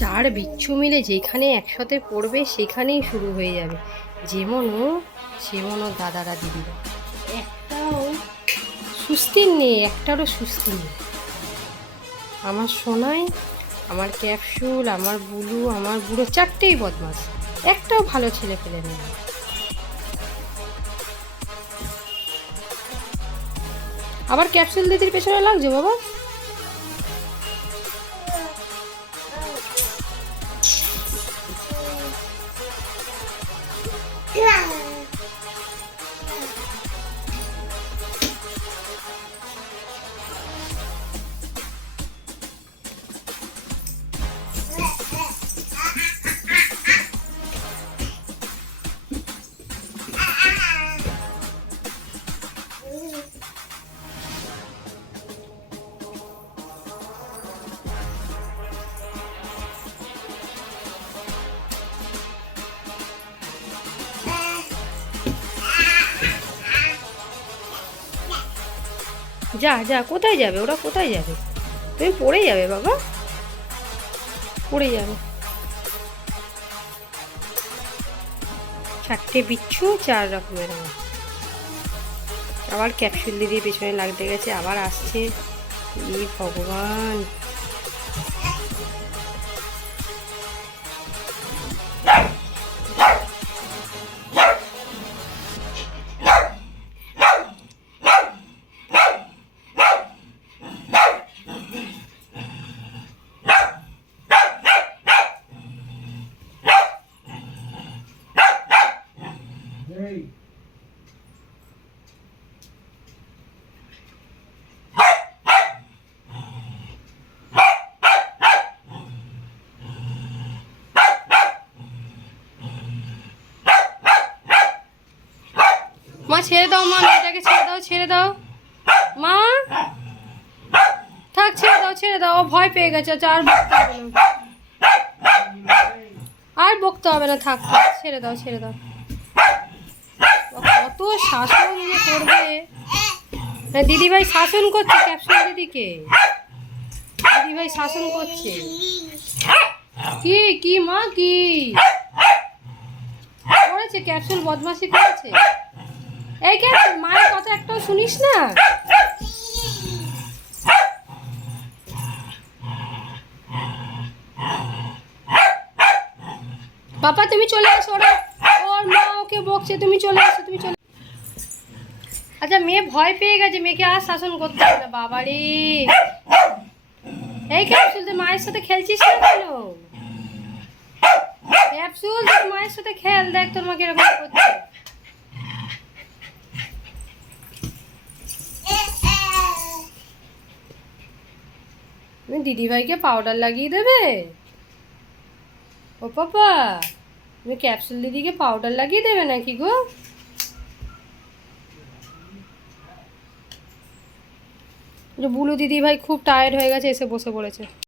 চার বিচ্ছু মিলে যেখানে একসাথে পড়বে সেখানেই শুরু হয়ে যাবে যেমন ও সেমন ও দাদারা দিদিরা। একটাও সুস্থির নেই, একটারও সুস্থির নেই। আমার সোনাই, আমার ক্যাপসুল, আমার বুলু, আমার বুড়ো চারটেই বদমাস, একটাও ভালো ছেলে পেলে নেই। আবার ক্যাপসুল দিদির পেছনে লাগছে বাবা। যা যা, কোথায় যাবে ওরা, কোথায় যাবে? তুমি পড়ে যাবে বাবা, পড়ে যাবে। চারটে বিচ্ছু, চার রকমের আমার। আবার ক্যাপসুল দিদির পেছনে লাগতে গেছে, আবার আসছে। ই ভগবান! মা ছেড়ে দাও, মা মেয়েটাকে ছেড়ে দাও, ছেড়ে দাও মা। থাক, ছেড়ে দাও, ছেড়ে দাও, ও ভয় পেয়ে গেছে, আর বকতে হবে না, আর বকতে হবে না, থাক থাক, ছেড়ে দাও, ছেড়ে দাও। কত শাসন যে করবে। দিদিভাই শাসন করছে ক্যাপসুল দিদিকে, দিদিভাই শাসন করছে। কি কি মা, কি করেছে? ক্যাপসুল বদমাশি করেছে? এই ক্যাপসুল, মায়ের কথা একটাও শুনিস না? বাবা তুমি চলে আসো, ওর মা ওকে বকছে, তুমি চলে আসো, তুমি চলে। আচ্ছা, মেয়ে ভয় পেয়ে গেছে, মেয়েকে আর শাসন করতে হবে না। বাবা রে, এই ক্যাপসুল তুই মায়ের সাথে খেলছিস না কেন? ক্যাপসুল তুই মায়ের সাথে খেল, দেখ তোর মা কিরকম করছে। তুমি দিদিভাইকে পাউডার লাগিয়ে দেবে? ও পাপা, তুমি ক্যাপসুল দিদিকে পাউডার লাগিয়ে দেবে নাকি গো? বুলু দিদিভাই খুব টায়ার্ড হয়ে গেছে, এসে বসে পড়েছে।